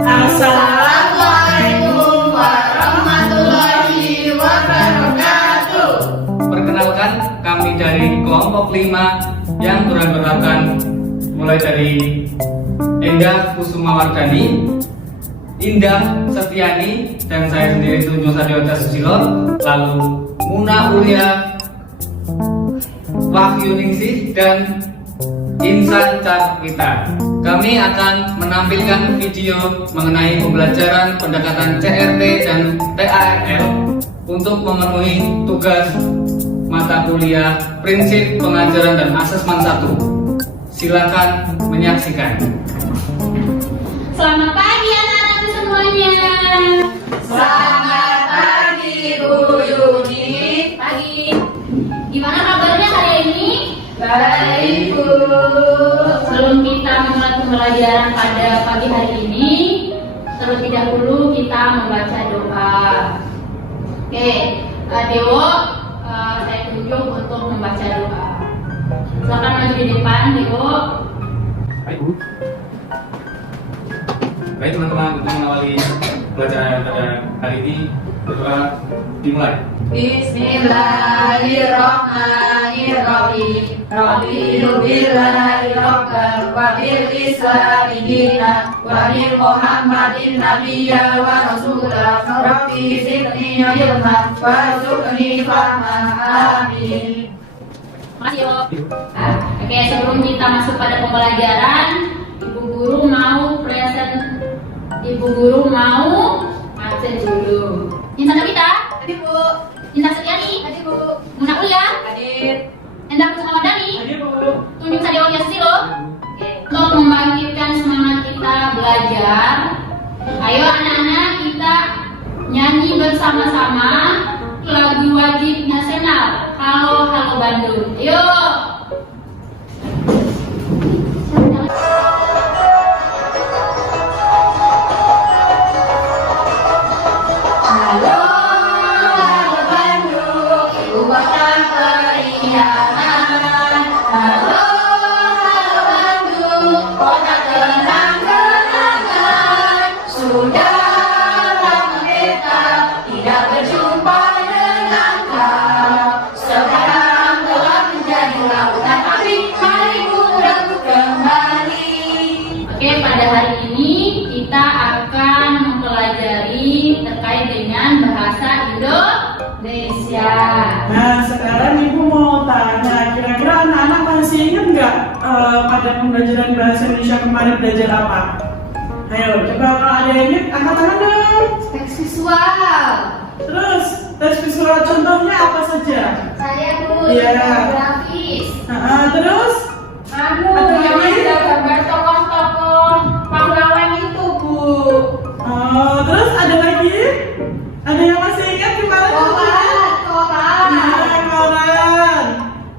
Assalamualaikum warahmatullahi wabarakatuh. Perkenalkan, kami dari kelompok 5 yang beranggotakan mulai dari Endah Kusumawardhani, Indah Setiani, dan saya sendiri Tunjung Sadewa Susilo, lalu Muna Ulia Wahyu Ningsih, dan Insan Carwita. Kami akan menampilkan video mengenai pembelajaran pendekatan CRT dan TARL untuk memenuhi tugas mata kuliah Prinsip Pengajaran dan Asesmen 1. Silakan menyaksikan. Selamat pagi anak-anak semuanya. Selamat pagi Bu Yuni. Pagi. Gimana kabarnya hari ini? Baik Bu. Sebelum kita memulai pembelajaran pada pagi hari ini, terlebih dahulu kita membaca doa. Oke, Dewo, saya tunjuk untuk membaca doa. Silakan maju di depan, Dewo. Baik teman-teman, untuk mengawali pelajaran pada hari ini, berdoa dimulai. Bismillahirrahmanirrahim. Raditu billahi rabban wa bil islami dinan wa bi Muhammadin nabiyya wa rasula. Rabbi zidni ilman warzuqni fahman. Amin. Makasih, Yo. Oke, sebelum kita masuk pada pembelajaran, Ibu Guru mau absen dulu. Insan Nabita, Hadir Bu. Insan Setiani, Hadir Bu. Muna Ulia, Hadir. Endah Kusumawardhani, Hadir Bu. Tunjung Sadewa Susilo. Untuk membangkitkan semangat kita belajar, ayo anak-anak kita nyanyi bersama-sama lagu wajib nasional Halo Halo Bandung. Yuk. Halo, halo Bandung, ibu kota periangan. Halo, halo Bandung, kota kenang-kenangan. Sudah lama kita tidak berjumpa dengan kau. Sekarang telah menjadi lautan api, mari ku kembali. Oke, pada hari ini kita akan mempelajari terkait dengan bahasa Indonesia. Nah, sekarang Ibu mau tanya, kira-kira anak-anak masih ingat nggak pada pembelajaran bahasa Indonesia kemarin belajar apa? Ayo, coba kalau ada yang ingat, angkat tangan dong. Teks visual. Terus, tes visual contohnya apa saja? Saya Bu, Iya. grafis. Terus, Aduh, Ada yang lagi? ada gambar tokoh-tokoh pahlawan itu Bu. terus ada lagi? Ada yang masih ingat kemarin? Koran. Iya, koran.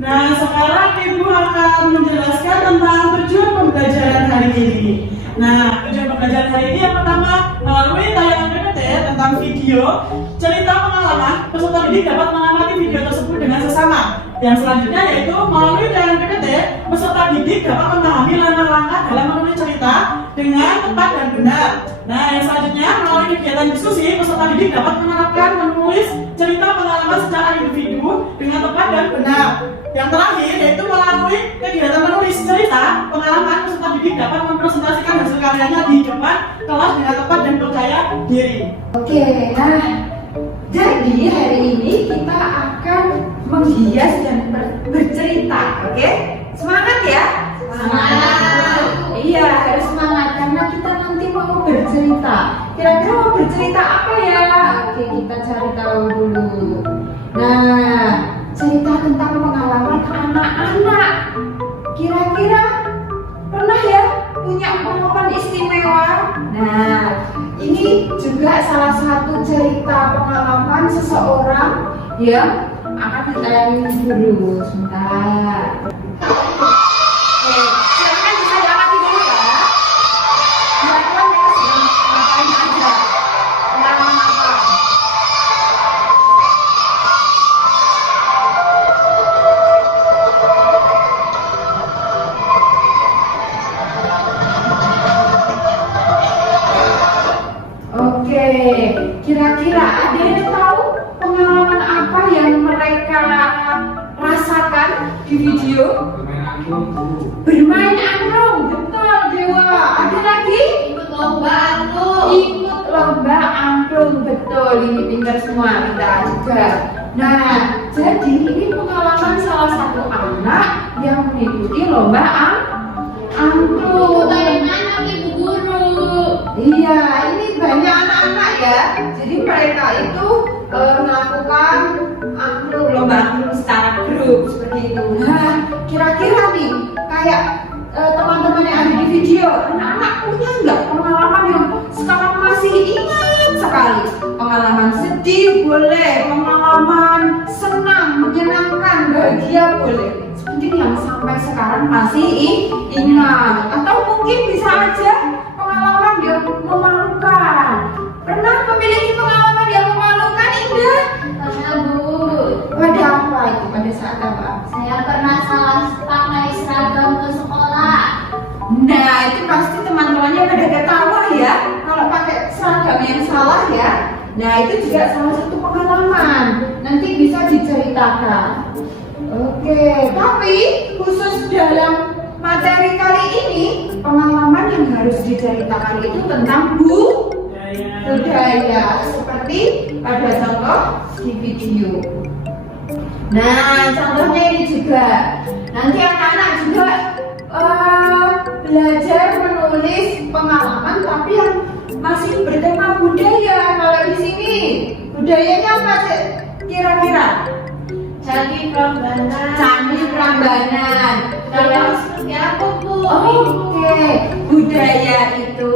Nah, sekarang Ibu akan menjelaskan tentang tujuan pembelajaran hari ini. Nah, tujuan pembelajaran hari ini yang pertama, melalui tayangan PPT tentang video cerita pengalaman, peserta didik dapat mengamati video tersebut dengan sesama. Yang selanjutnya yaitu melalui tayangan PPT, peserta didik dapat memahami langkah-langkah dalam menulis cerita dengan tepat dan benar. Nah, yang selanjutnya melalui kegiatan diskusi, peserta didik dapat menerapkan menulis cerita pengalaman secara individu dengan tepat dan benar. Yang terakhir yaitu melalui kegiatan menulis cerita pengalaman, peserta didik dapat mempresentasikan hasil karyanya di depan kelas dengan tepat dan percaya diri. Oke, nah jadi hari ini kita akan menghias dan bercerita, oke? Semangat ya? Semangat. Iya, harus semangat karena kita nanti mau bercerita. Kira-kira mau bercerita apa ya? Oke, kita cari tahu dulu. Nah, cerita tentang pengalaman anak-anak. Kira-kira pernah ya punya pengalaman istimewa? Nah, ini juga salah satu cerita pengalaman seseorang yang akan ditayangin dulu sebentar. Oke, silakan bisa diamati dulu ya. Kira-kira mereka sedang ngapain aja? Pengalaman apa? Kira-kira ada yang tahu pengalaman apa yang mereka rasakan di video? Bermain angklung, Bu. Bermain angklung, betul Dewa. Ada lagi? Ikut lomba angklung. Ikut lomba angklung, betul. Ini pintar semua kita juga. Nah, jadi ini pengalaman salah satu anak yang mengikuti lomba angklung. Banyak anak Ibu Guru. Iya, ini banyak anak-anak ya. Jadi mereka itu melakukan angklung, lomba angklung secara grup seperti itu. Nah, kira-kira nih kayak teman-teman yang ada di video, anak-anak punya nggak pengalaman yang sekarang masih ingat sekali? Pengalaman sedih boleh, pengalaman senang, menyenangkan, bahagia boleh. Seperti yang sampai sekarang masih ingat, atau mungkin bisa aja pengalaman yang memalukan. Pernah memiliki pengalaman yang memalukan, Indah? Pernah Bu. Pada apa itu? Pada saat apa? Saya pernah salah pakai seragam ke sekolah. Nah, itu pasti teman-temannya pada ketawa ya kalau pakai seragam yang salah ya. Nah, itu juga salah satu pengalaman. Nanti bisa diceritakan. Oke, tapi khusus dalam materi kali ini, pengalaman yang harus diceritakan itu tentang budaya, seperti pada contoh di video. Nah, contohnya ini juga. Nanti anak-anak juga belajar menulis pengalaman, tapi yang masih bertema budaya. Kalau di sini budayanya apa sih? Kira-kira? Candi Prambanan. Candi Prambanan. Kalau seperti apa Bu? Oke, budaya itu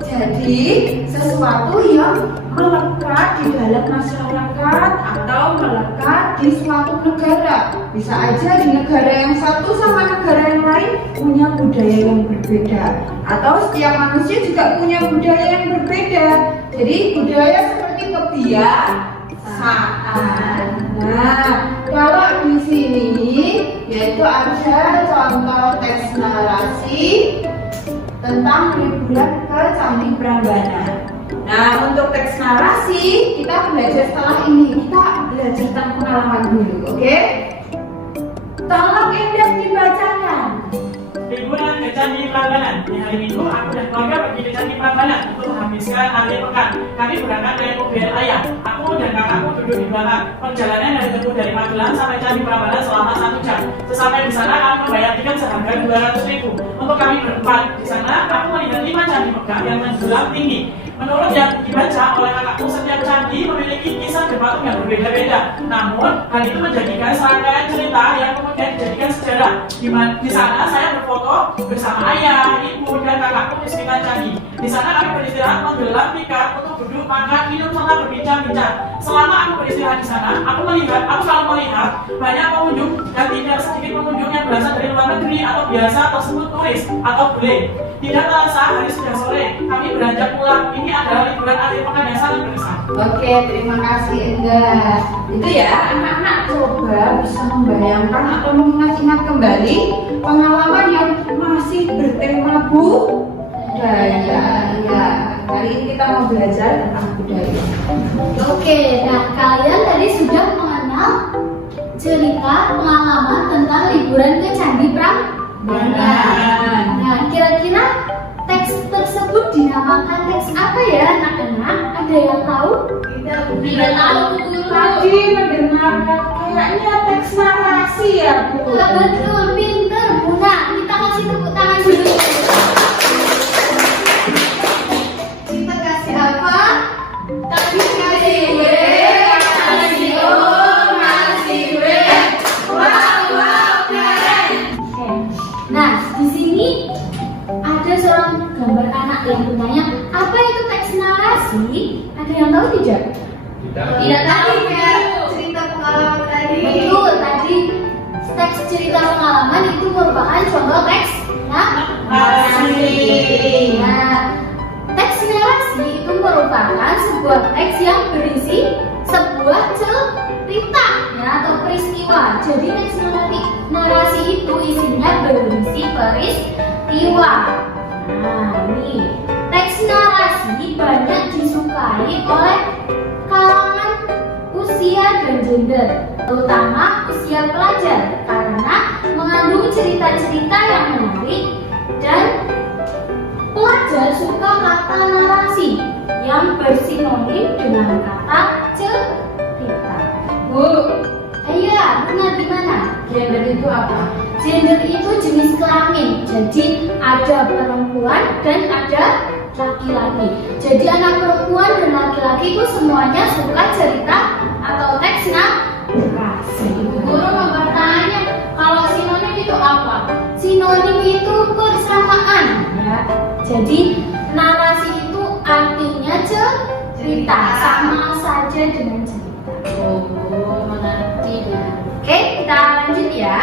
jadi sesuatu yang melekat di dalam masyarakat atau melekat di suatu negara. Bisa aja di negara yang satu sama negara yang lain punya budaya yang berbeda, atau setiap manusia juga punya budaya yang berbeda. Jadi budaya seperti kebiasaan. Nah, kalau di sini yaitu ada contoh teks narasi tentang liburan ke Candi Prambanan. Nah, untuk teks narasi kita belajar setelah ini. Kita belajar tentang pengalaman dulu, oke? Tolong Indah dibacakan. Liburan ke Candi Prambanan. Di hari Minggu, aku dan keluarga pergi ke Candi Prambanan untuk menghabiskan akhir pekan. Kami berangkat dari mobil ayah. Aku dan kakakku duduk di belakang. Perjalanan ditempuh dari Magelang sampai Candi Prambanan selama 1 jam. Sesampai di sana, kami membayar tiket seharga 200.000 untuk kami berempat. Di sana, aku melihat 5 candi megah yang menjulang tinggi. Menurut yang dibaca oleh kakakku, setiap candi memiliki kisah dan patung yang berbeda-beda. Namun, hal itu menjadikan serangkaian cerita yang kemudian dijadikan sejarah. Di sana, saya berfoto bersama ayah, ibu, dan kakakku di sekitar candi. Di sana kami beristirahat menggelar tikar untuk duduk, makan, minum, serta berbincang-bincang. Selama aku beristirahat di sana, aku selalu melihat banyak pengunjung dan tidak sedikit pengunjung yang berasal dari luar negeri atau biasa tersebut turis atau bule. Tidak terasa hari sudah sore, kami beranjak pulang. Ini adalah liburan akhir pekan yang sangat berkesan. Oke, terima kasih Indah. Itu ya, anak-anak coba bisa membayangkan atau mengingat-ingat kembali pengalaman yang masih bertema budaya. Ya, kali ini kita mau belajar tentang budaya. Oke, nah kalian tadi sudah mengenal cerita pengalaman tentang liburan ke Candi Prambanan. Nah, kira-kira teks tersebut dinamakan teks apa ya anak-anak? Ada yang tahu? Tidak tahu. Tadi mendengarkan kayaknya teks narasi ya Bu. Betul, pinter Bunda. Kita kasih tepuk tangan dulu. Kita kasih apa? Tadi kasih W, kasih O, kasih W. Wow, keren. Nah, di sini ada seorang gambar anak yang bertanya, apa itu teks narasi? Ada yang tahu tidak? Tidak tahu ya. Cerita pengalaman tadi. Betul, tadi teks cerita pengalaman itu merupakan contoh teks narasi. Nah, teks narasi itu merupakan sebuah teks yang berisi sebuah cerita ya, atau peristiwa. Jadi teks narasi itu isinya berisi peristiwa. Nah, ini teks narasi banyak disukai oleh gender, terutama usia pelajar, karena mengandung cerita-cerita yang menarik dan pelajar suka kata narasi yang bersinonim dengan kata cerita. Bu, ayo, Bunda gimana? Gender itu apa? Gender itu jenis kelamin, jadi ada perempuan dan ada laki-laki. Jadi anak perempuan dan laki-laki itu semuanya suka cerita atau teks narasi. Guru mau bertanya, kalau sinonim itu apa? Sinonim itu persamaan, ya. Jadi narasi itu artinya cerita, sama saja dengan cerita. Oh, mengerti ya. Oke, kita lanjut ya.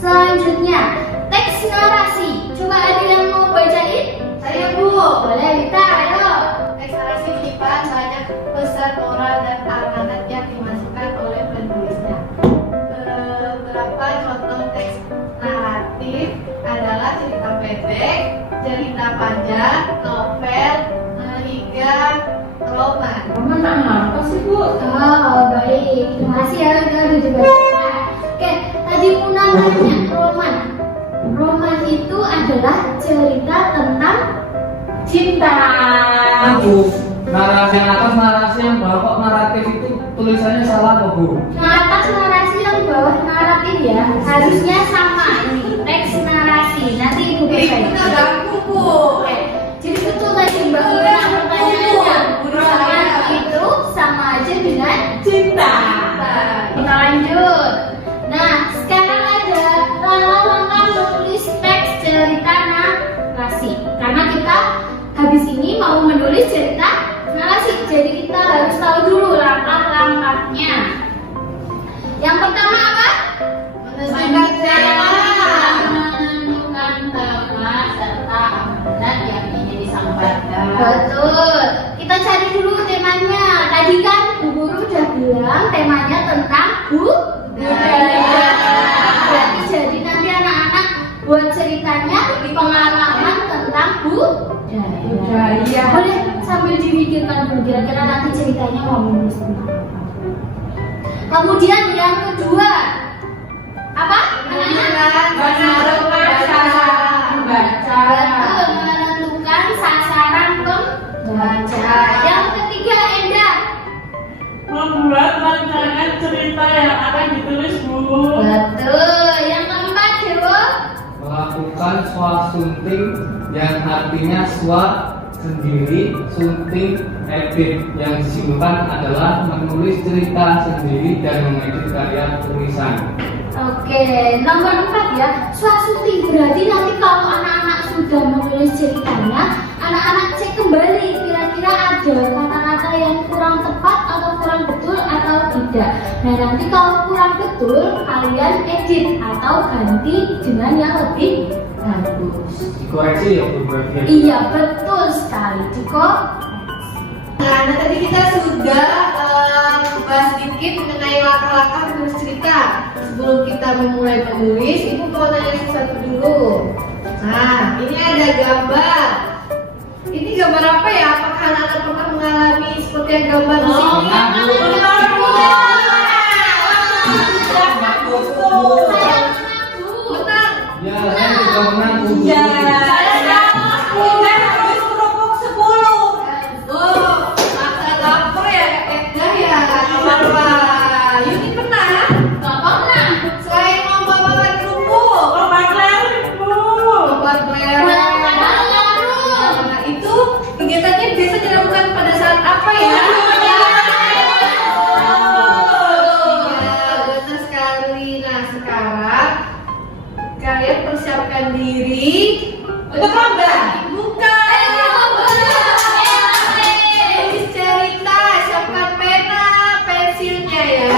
Selanjutnya, teks narasi. Coba ada yang mau bacain? Saya Bu. Boleh, Rita, ayo. Teks narasi menyimpan banyak pesan moral dan amanat yang dimasukkan oleh penulisnya. Beberapa contoh teks naratif adalah cerita pendek, cerita panjang, novel, hingga roman. Roman apa sih Bu? Oh, baik. Terima kasih ya, udah juga. Oke, tadi Muna nanya roman. Roman itu adalah cerita tentang Cinta. Bu, narasi yang atas, narasi yang bawah, kok naratif itu tulisannya salah kok Bu? yang atas narasi, yang bawah naratif ya. Harusnya sama ini, teks narasi. Nanti Ibu bacain. Oke, jadi betul tadi Mbak Muna pertanyaannya. Roman itu sama aja dengan Cinta. Kita lanjut. Nah, sekarang ada langkah-langkah menulis teks cerita narasi. Karena kita habis ini mau menulis cerita narasi, jadi kita harus tahu dulu langkah-langkahnya. Yang pertama apa? Menentukan tema. Menentukan tema serta amanat yang ingin disampaikan. Betul. Kita cari dulu temanya. Tadi kan Bu Guru udah bilang temanya tentang budaya. Berarti jadi nanti anak-anak buat ceritanya pengalaman tentang budaya. Boleh sambil dimikirkan dulu kira-kira nanti ceritanya mau menulis tentang apa. Kemudian yang kedua apa? Menentukan sasaran Baca. Betul, menentukan sasaran pembaca. Yang ketiga Endang. Membuat rancangan cerita yang akan ditulis Bu. Betul. Yang keempat Dewo. Melakukan swasunting yang artinya swa sendiri, sunting edit yang disimpan adalah menulis cerita sendiri dan mengedit karya tulisan. Oke, nomor 4 ya, swasuti. Berarti nanti kalau anak-anak sudah menulis ceritanya, anak-anak cek kembali kira-kira ada kata-kata yang kurang tepat atau kurang betul atau tidak. Nah nanti kalau kurang betul, kalian edit atau ganti dengan yang lebih bagus. Dikoreksi ya Bu berarti. Iya betul sekali, dikoreksi. Nah, tadi kita sudah bahas sedikit mengenai langkah-langkah menulis cerita. Sebelum kita memulai menulis, Ibu mau tanya sesuatu dulu. Nah, ini ada gambar. Ini gambar apa ya? Apakah anak-anak pernah mengalami seperti yang gambar di sini? Benar. Ya, saya juga menang Bu. Oh, masa lapar ya, Edgar ya? Apa? Yuni pernah? Gak pernah. Selain lomba makan kerupuk, Lomba kelereng Bu. lomba kelereng. Nah, itu kegiatannya biasa dilakukan pada saat apa ya? Ya, benar sekali. Nah, sekarang kalian persiapkan diri untuk lomba. Bukan. Tulis cerita, siapkan pena, pensilnya ya.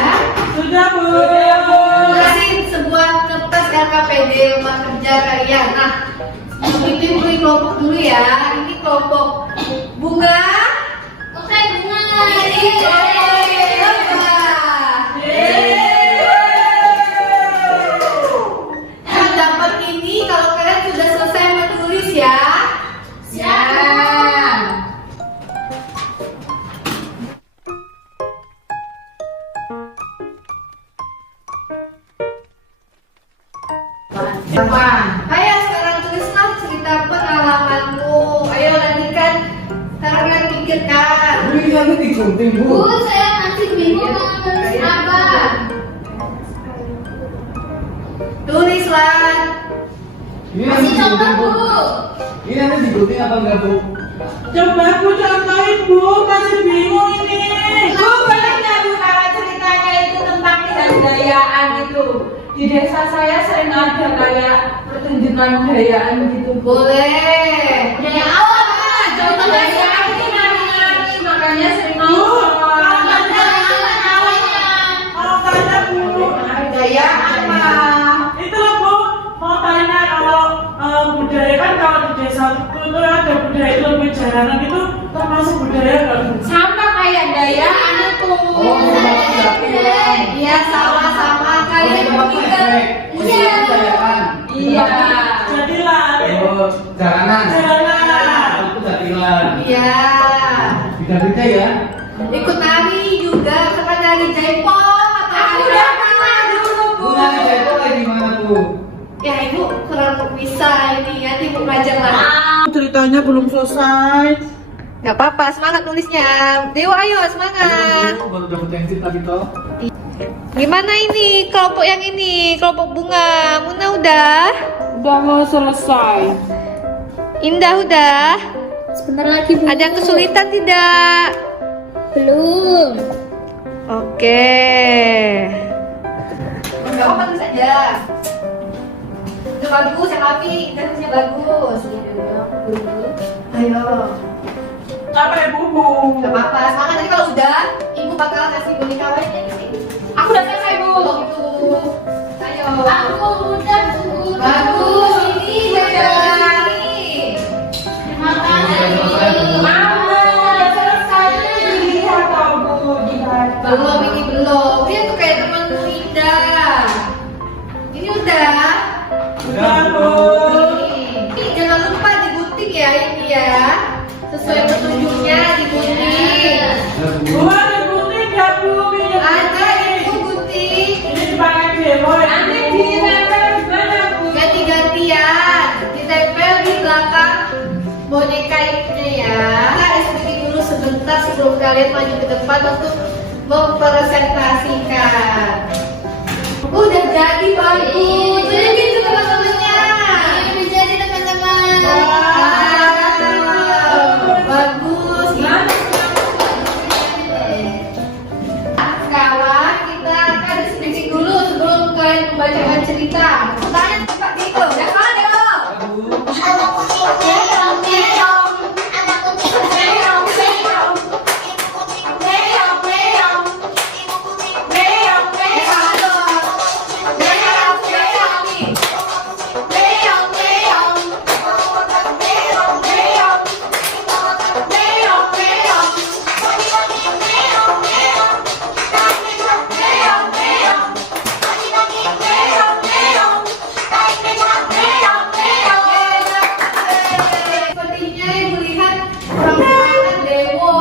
Sudah Bu. Kasih sebuah kertas LKPD rumah kerja kalian. Nah, itu beli kelompok dulu ya. Ini kelompok bunga. Oke, bunga. Ini kelompok bunga. Yang dapat ini kalau kalian sudah selesai menulis ya. Siap. Ini nanti digunting, Bu. Bu, saya masih bingung mau nulis apa. Tulislah. Ini nanti Masih contoh, digunting, Bu. Ini nanti digunting apa enggak, Bu? Coba Bu contohin Bu, masih bingung ini. Bu, boleh nggak Bu kalau ceritanya itu tentang kebudayaan itu? Di desa saya sering ada kayak pertunjukan kebudayaan gitu. Boleh. Dari awal, Pak. Contoh daya ini nari-nari, makanya sering Bu, nonton. kalau tanya Bu, Budaya apa? itu loh Bu, mau tanya kalau budaya kan kalau di desa itu ada budaya itu lebih jalanan itu termasuk budaya nggak Bu? Sama kayak dayaan itu. Oh, jatilan. Iya, sama-sama kalian pergi ke Iya, jatilan. Iya. Jadilah, Oh, jalanan. jalanan. Itu jatilan. Iya. Beda-beda ya. Ikut nari juga, sama nari jaipong atau Aku nari udah apa. pernah dulu Bu. Bu, nanti itu lagi gimana, Bu? Ya ibu kurang bisa ini, nanti ibu belajar lagi. Ceritanya belum selesai. Gak apa-apa, semangat nulisnya. Dewa ayo semangat. Baru dapat yang tadi toh. Gimana ini kelompok yang ini, kelompok bunga? Muna udah? Udah mau selesai. Indah udah? Sebentar lagi, Bu. Ada yang kesulitan tidak? Belum. Oke. Gak apa-apa tulis aja. Itu bagus, yang api, tulisnya bagus. Ayo. Capek Bu. Gak apa-apa, semangat. Nanti kalau udah, ibu bakal kasih boneka lainnya di sini. Aku udah selesai, Bu. Oh, gitu. Ayo. Aku udah, Bu. Bagus, ini bagus ini. Terima kasih. Mama, udah selesai. Dilihat tau Bu, dibaca. Belum, ini belum. Dia tuh kayak temanku Indah. Ini udah. Udah Bu. Ini jangan lupa digunting ya ini ya. Sesuai petunjuknya digunting. Bu ada gunting nggak Bu? Ini Ada ibu gunting. Ini dipakai demo ya. Nanti ditempel gimana Bu? Ganti-gantian. Ditempel di belakang boneka ini ya. Kita sedikit dulu sebentar sebelum kalian maju ke depan untuk mempresentasikan. Udah jadi bagus. Jadi gitu teman-temannya. Ini jadi teman-teman. Bagus. Sekarang kita akan sedikit dulu sebelum kalian membacakan cerita. Tanya cepat gitu. Ya kan, Dewa? Sepertinya ibu lihat perempuan Dewo.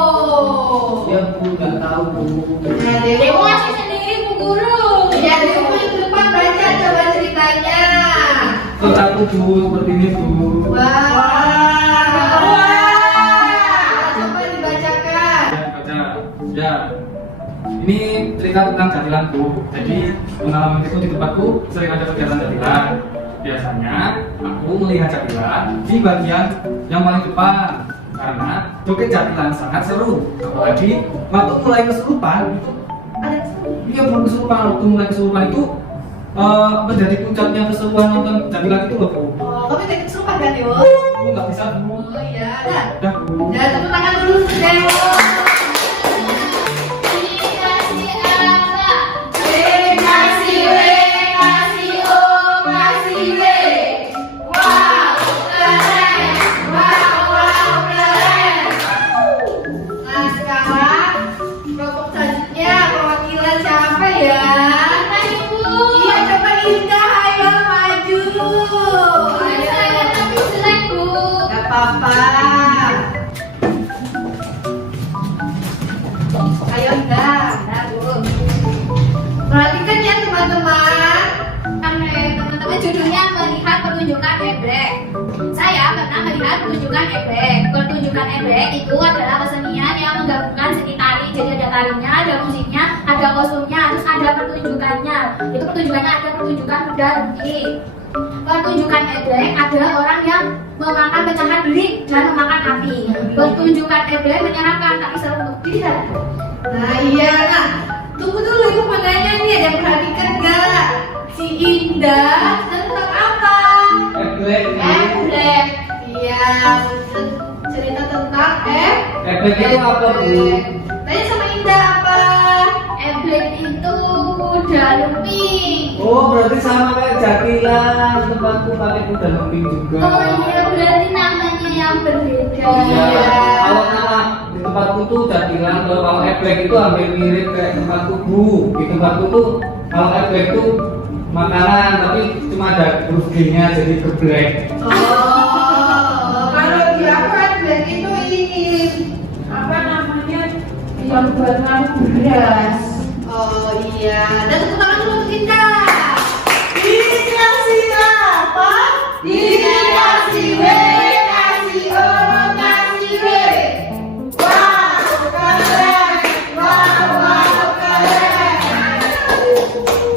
Ya, Bu, nggak tahu, Bu. Nah, Dewa masih sendiri, Bu Guru. Ya, Dewo yang ke depan baca coba ceritanya. Kok aku, Bu, seperti ini, Bu. Wah. Coba dibacakan. Ya, baca. Ya. Ini cerita tentang jatilan, Bu. Jadi pengalaman itu di tempatku sering ada kegiatan jatilan. Biasanya aku melihat jatilan di bagian yang paling depan karena joget jatilan sangat seru. Apalagi waktu mulai kesurupan itu iya belum kesurupan, waktu mulai kesurupan itu menjadi puncaknya keseruan nonton jatilan itu loh, Bu. Oh, kamu ikut kesurupan kan, Dewo? Bu nggak bisa, Bu. Oh iya, dah. Udah, Bu. Ya, tepuk tangan dulu untuk Dewo. Kasih W, kasih O, kasih W. Wow, keren. Wow, keren. Nah, sekarang kelompok selanjutnya perwakilan siapa ya? Iya, coba Indah, ayo maju. Ayo. Gak apa-apa. Ayo Indah, nah dulu. Perhatikan ya teman-teman. Teman-teman judulnya melihat pertunjukan eblek. Saya pernah melihat pertunjukan eblek. pertunjukan ebrek itu adalah kesenian yang menggabungkan seni tari. Jadi ada tarinya, ada musiknya, ada kostumnya, terus ada pertunjukannya. Itu pertunjukannya ada pertunjukan kuda lukis. Pertunjukan ebrek ada orang yang memakan pecahan beling dan memakan api. Pertunjukan ebrek menyenangkan tapi seru untuk dilihat. Nah iya, nah tunggu dulu ibu mau nanya nih, ada yang perhatikan gak? Si Indah tentang apa? Ebrek ini. Ebrek. Iya, cerita tentang Ebrek itu apa, Bu? Tanya sama Indah apa? Ebrek itu kuda lumping. Oh, berarti sama kayak Jatilan, tempatku pakai kuda lumping juga. Oh iya, berarti namanya yang berbeda. Iya. Kalau nama di tempatku tuh Jatilan, kalau ebrek itu hampir mirip kayak tempatku, Bu. Di tempatku tuh kalau ebrek tuh makanan, tapi cuma ada huruf G-nya jadi geblek. Oh, kalau di aku Ebrek itu ini Apa namanya? Yang buat ngamu beras. oh iya, dan tepuk tangan dulu untuk Indah. Dikasih apa? Dikasih W, kasih O, kasih W. Wow, keren. Wow, keren.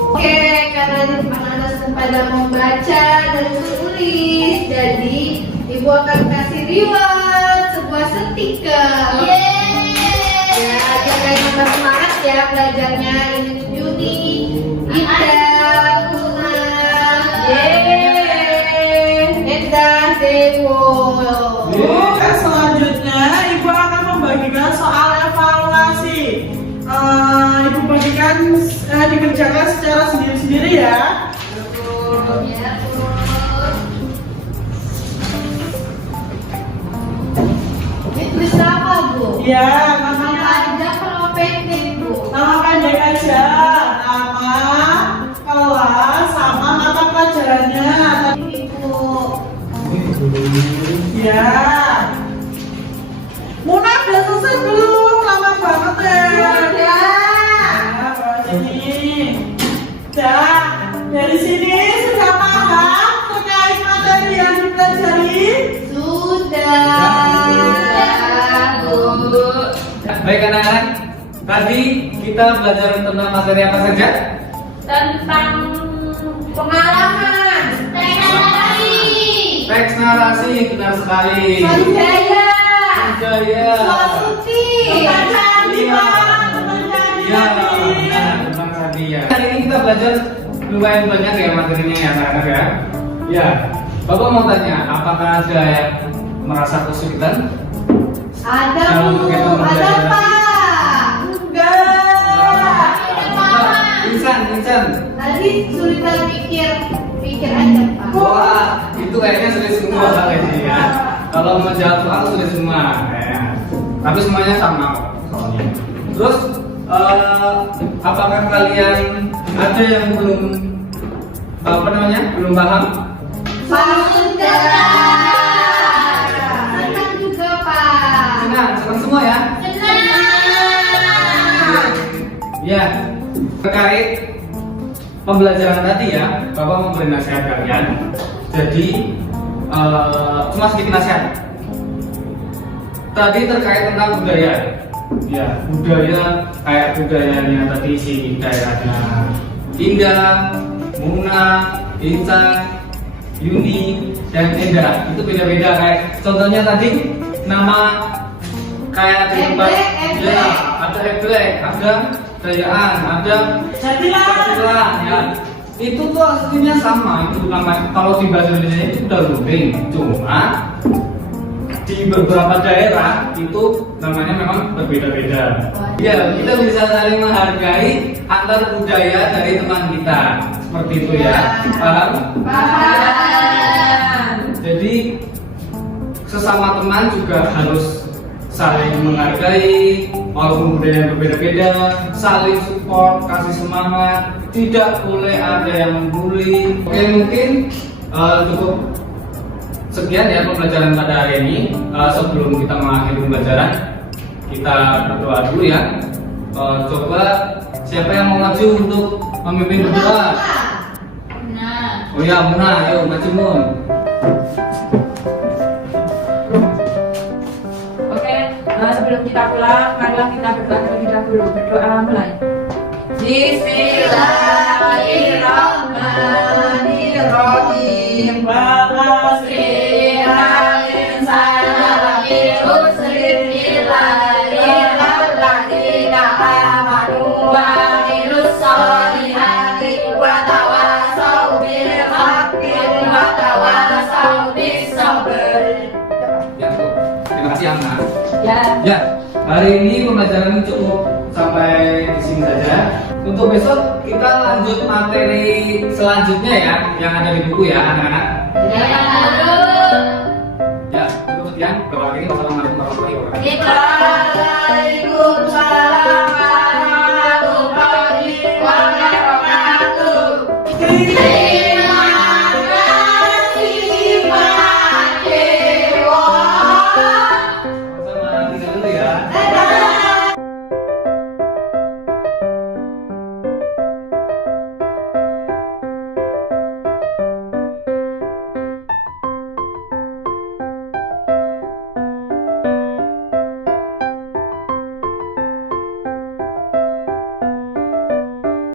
Oke, karena anak-anak pada membaca dan menulis, jadi ibu akan kasih reward sebuah stiker. Ya, biar kalian tambah semangat ya belajarnya. Ini Juni, Indah, Luna, Indah, Dewo. Oke, selanjutnya Ibu akan membagikan soal evaluasi. Ibu bagikan dikerjakan secara sendiri-sendiri ya. Ya, ini tulis apa, Bu? Ya, Nama nama panjang kalau pendek, Bu? nama pendek aja. Nama, kelas, sama mata pelajarannya. Ibu. Ya. Muna udah selesai belum? Lama banget ya. Nah, bawa sini. Dah, dari sini sudah paham terkait materi yang dipelajari? Sudah. Bu. Baik anak-anak, tadi kita belajar tentang materi apa saja? Tentang Pengalaman. Teks narasi, benar sekali. Budaya. Budaya. Suasuti. Iya. Ya, benar, tentang tadi ya. Hari ini kita belajar lumayan banyak ya materinya ya anak-anak ya. Ya, Bapak mau tanya, apakah ada yang merasa kesulitan? Ada, Dalam Bu. kegiatan Ada, pembelajaran. Pak. Enggak. Insan. Tadi kesulitan pikir aja, Pak. Wah, itu kayaknya sulit semua kali ini ya. Kalau menjawab soal sulit semua, ya. Tapi semuanya sama kok soalnya. Terus, apakah kalian ada yang belum belum paham? Sudah. Senang juga, Pak. Senang semua ya. Ya, terkait pembelajaran tadi ya, Bapak memberi nasihat kalian. Jadi cuma sedikit nasihat. Tadi terkait tentang budaya. Ya, budaya kayak budayanya tadi si daerahnya Indah, Muna, Intan, Yuni, dan Enda itu beda-beda kayak contohnya tadi nama kayak di tempat Ebrek. ya ada ebrek, ada dayaan, ada Jadilah. ya itu tuh aslinya sama itu nama kalau di bahasa Indonesia itu udah lumping cuma di beberapa daerah itu namanya memang berbeda-beda. Ya kita bisa saling menghargai antar budaya dari teman kita seperti itu ya, paham? Paham. Jadi sesama teman juga harus saling menghargai walaupun budaya yang berbeda-beda, saling support, kasih semangat, tidak boleh ada yang membuli. Oke, mungkin cukup sekian ya pembelajaran pada hari ini. Sebelum kita mengakhiri pembelajaran, kita berdoa dulu ya. Coba siapa yang mau maju untuk memimpin berdoa? Nah, Oh ya, Muna, ayo maju Mun. Nah, sebelum kita pulang, marilah kita berdoa terlebih dahulu. Berdoa mulai. Bismillahirrahmanirrahim. Ya, Bu. Terima kasih, Ana. Ya. Ya, hari ini pembelajaran cukup sampai di sini saja. Untuk besok kita lanjut materi selanjutnya ya, yang ada di buku ya, anak-anak. Ya,